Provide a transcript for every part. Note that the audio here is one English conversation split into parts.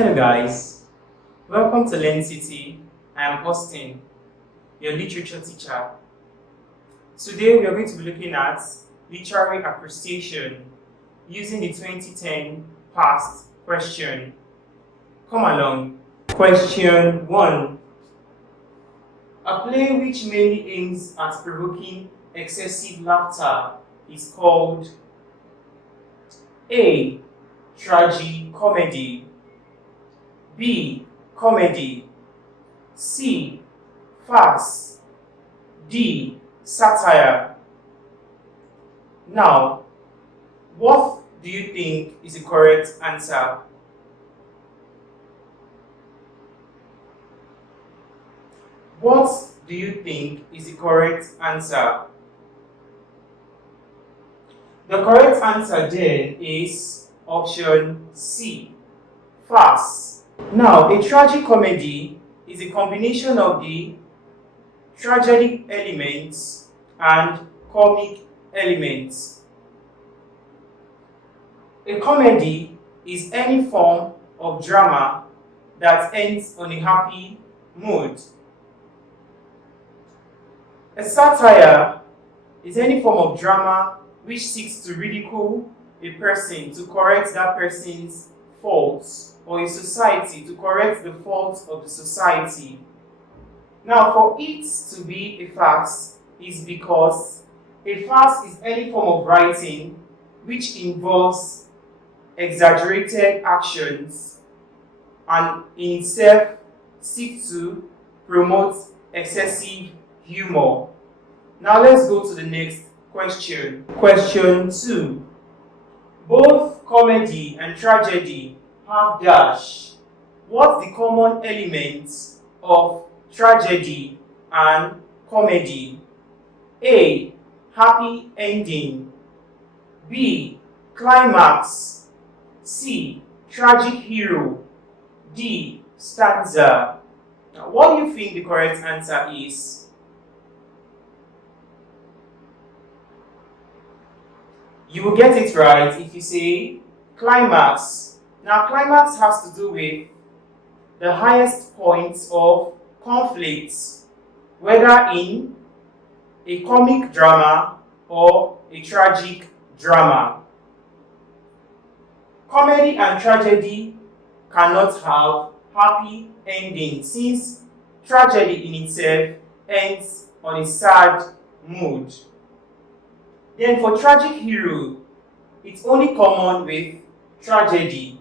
Hello guys, welcome to LearnCity. I am Austin, your literature teacher. Today we are going to be looking at literary appreciation using the 2010 past question. Come along. Question 1. A play which mainly aims at provoking excessive laughter is called A. Tragicomedy, B. Comedy, C. Farce, D. Satire. Now, what do you think is the correct answer? What do you think is the correct answer? The correct answer then is option C, farce. Now, a tragic comedy is a combination of the tragic elements and comic elements. A comedy is any form of drama that ends on a happy mood. A satire is any form of drama which seeks to ridicule a person to correct that person's faults, or a society to correct the faults of the society. Now, for it to be a farce is because a farce is any form of writing which involves exaggerated actions and in itself seeks to promote excessive humor. Now let's go to the next question. Question 2. Both comedy and tragedy have dash. What's the common elements of tragedy and comedy? A. Happy ending, B. Climax, C. Tragic hero, D. Stanza. Now, what do you think the correct answer is? You will get it right if you say climax. Now, climax has to do with the highest points of conflict, whether in a comic drama or a tragic drama. Comedy and tragedy cannot have happy endings, since tragedy in itself ends on a sad mood. Then for tragic hero, it's only common with tragedy.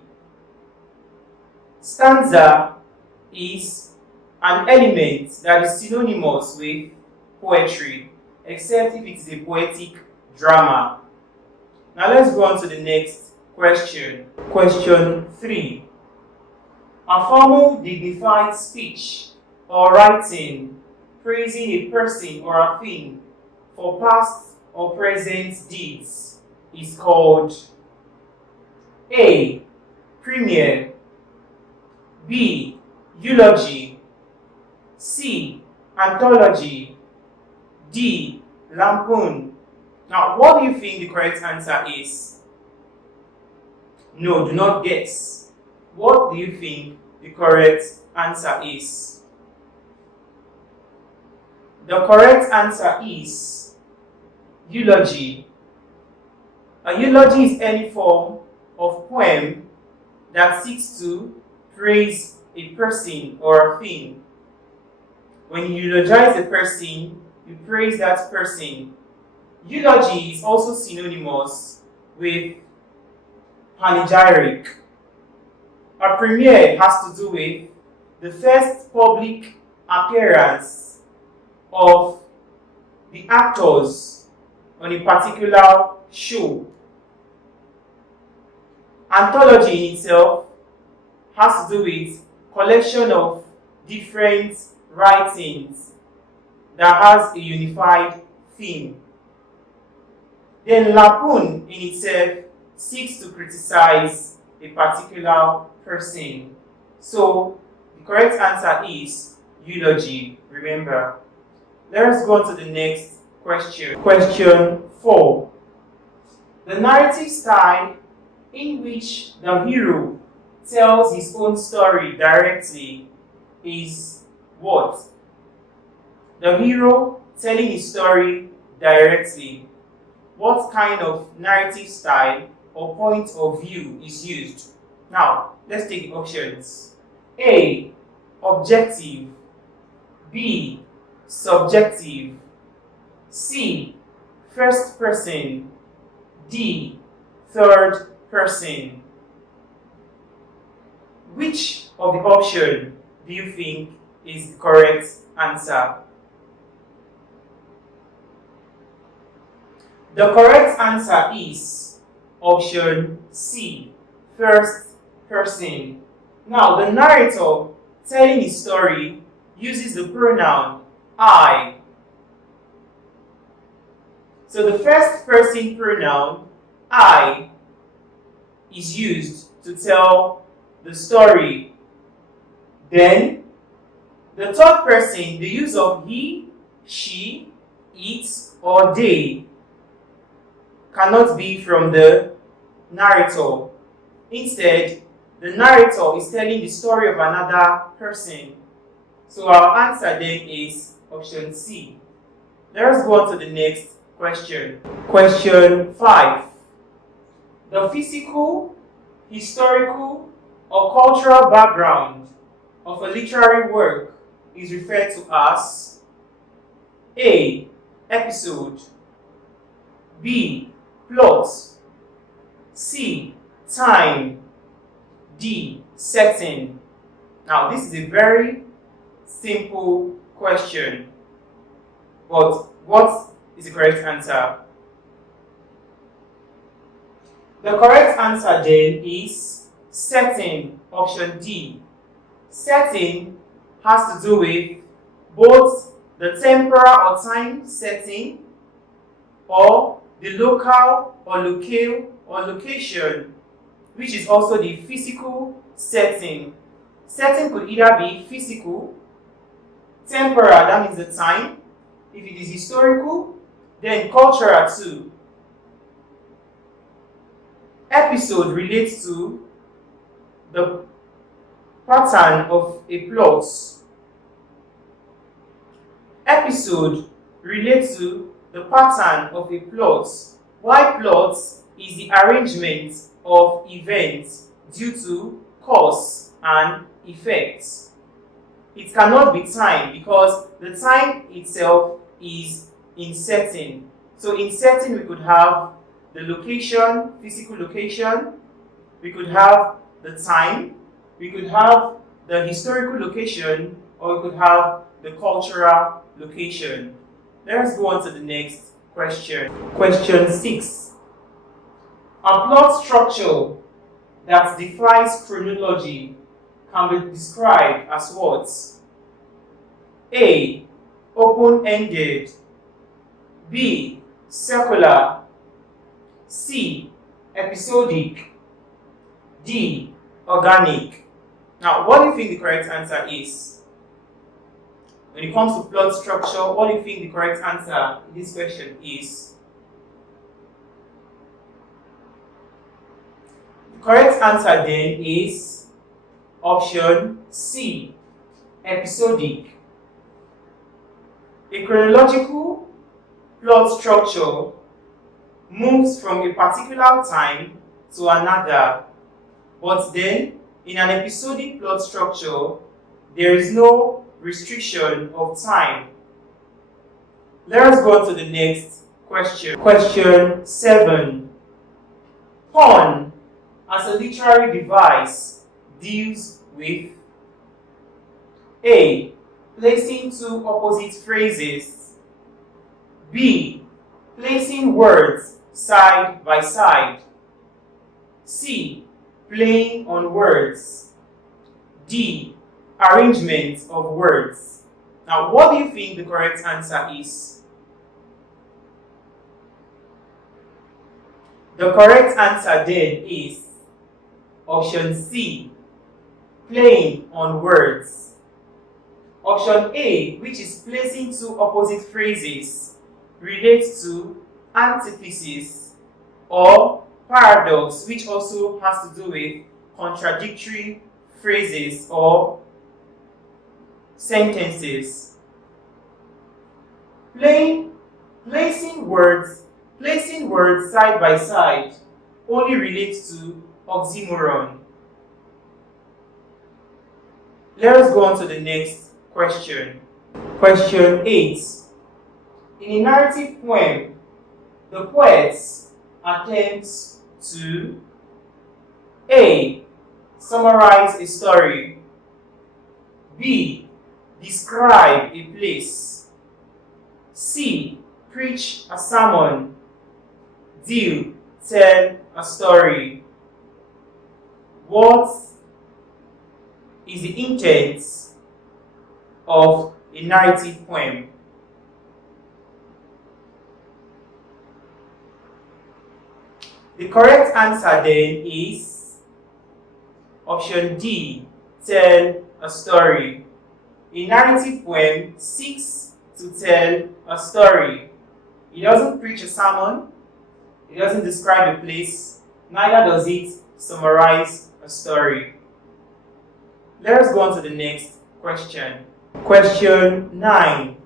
Stanza is an element that is synonymous with poetry, except if it is a poetic drama. Now let's go on to the next question. Question 3. A formal dignified speech or writing praising a person or a thing for past or present deeds is called A. Premiere, B. Eulogy, C. Anthology, D. Lampoon. Now, what do you think the correct answer is? No, do not guess. What do you think the correct answer is? The correct answer is eulogy. A eulogy is any form of poem that seeks to praise a person or a thing. When you eulogize a person, you praise that person. Eulogy is also synonymous with panegyric. A premiere has to do with the first public appearance of the actors on a particular show. Anthology in itself has to do with collection of different writings that has a unified theme. Then lampoon in itself seeks to criticize a particular person. So the correct answer is eulogy, remember. Let's go on to the next question. Question 4. The narrative style in which the hero tells his own story directly is what? The hero telling his story directly. What kind of narrative style or point of view is used? Now, let's take the options. A. Objective. B. Subjective. C. First person. D. Third person. Which of the option do you think is the correct answer? The correct answer is option C, first person. Now, the narrator telling his story uses the pronoun I. So the first person pronoun I is used to tell the story. Then, the third person, the use of he, she, it, or they cannot be from the narrator. Instead, the narrator is telling the story of another person. So our answer then is option C. Let us go on to the next question. Question 5. The physical, historical, or cultural background of a literary work is referred to as A. Episode. B. Plot. C. Time. D. Setting. Now, this is a very simple question, but what is the correct answer? The correct answer then is setting, option D. Setting has to do with both the temporal or time setting or the local or locale or location, which is also the physical setting. Setting could either be physical, temporal, that means the time. If it is historical, then cultural too. Episode relates to the pattern of a plot. Episode relates to the pattern of a plot, while plot is the arrangement of events due to cause and effect. It cannot be time because the time itself is in setting. So in setting we could have the location, physical location, we could have the time, we could have the historical location, or we could have the cultural location. Let us go on to the next question. Question 6. A plot structure that defies chronology can be described as what? A. Open-ended. B. Circular. C. Episodic. D. Organic. Now, what do you think the correct answer is? When it comes to plot structure, what do you think the correct answer in this question is? The correct answer then is option C, episodic. A chronological plot structure moves from a particular time to another, but then in an episodic plot structure, there is no restriction of time. Let us go on to the next question. Question 7. Pun as a literary device deals with A. Placing two opposite phrases. B. Placing words side by side. C. Playing on words. D. Arrangement of words. Now, what do you think the correct answer is? The correct answer then is option C, playing on words. Option A, which is placing two opposite phrases, relates to antithesis or paradox, which also has to do with contradictory phrases or sentences. Placing words side by side only relates to oxymoron. Let us go on to the next question. Question 8. In a narrative poem, the poet attempts to A. Summarize a story. B. Describe a place. C. Preach a sermon. D. Tell a story. What is the intent of a narrative poem? The correct answer then is option D, tell a story. A narrative poem seeks to tell a story. It doesn't preach a sermon, it doesn't describe a place, neither does it summarize a story. Let us go on to the next question. Question 9.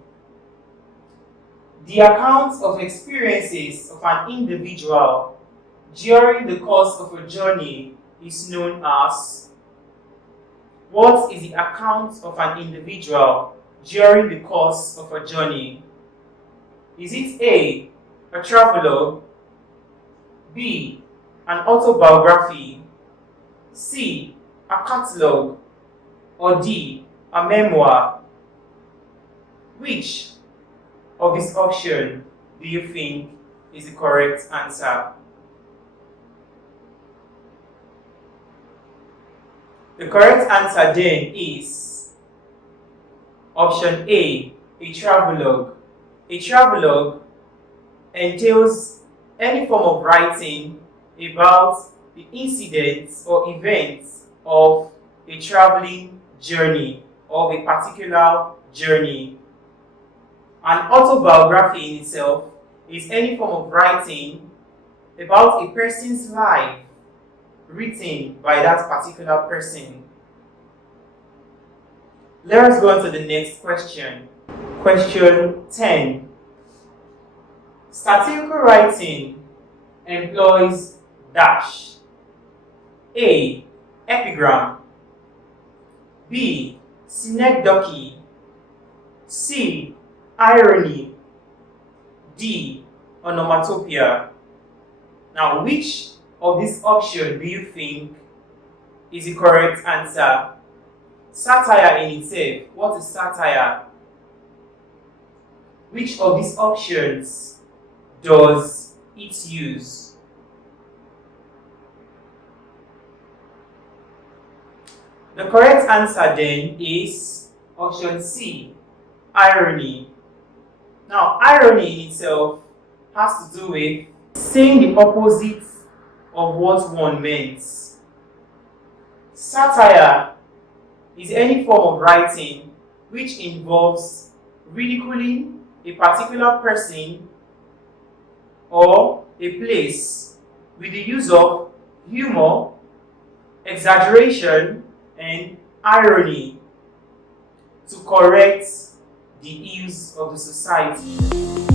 The account of experiences of an individual during the course of a journey is known as. What is the account of an individual during the course of a journey? Is it A, a travelogue, B, an autobiography, C, a catalogue, or D, a memoir? Which of these options do you think is the correct answer? The correct answer then is option A, a travelogue. A travelogue entails any form of writing about the incidents or events of a traveling journey, of a particular journey. An autobiography in itself is any form of writing about a person's life written by that particular person. Let us go on to the next question. Question 10. Satirical writing employs dash. A. Epigram. B. Synecdoche. C. Irony. D. Onomatopoeia. Now, which of these options do you think is the correct answer? Satire in itself. What is satire? Which of these options does it use? The correct answer then is option C, irony. Now, irony in itself has to do with saying the opposite of what one meant. Satire is any form of writing which involves ridiculing a particular person or a place with the use of humor, exaggeration, and irony to correct the ills of the society.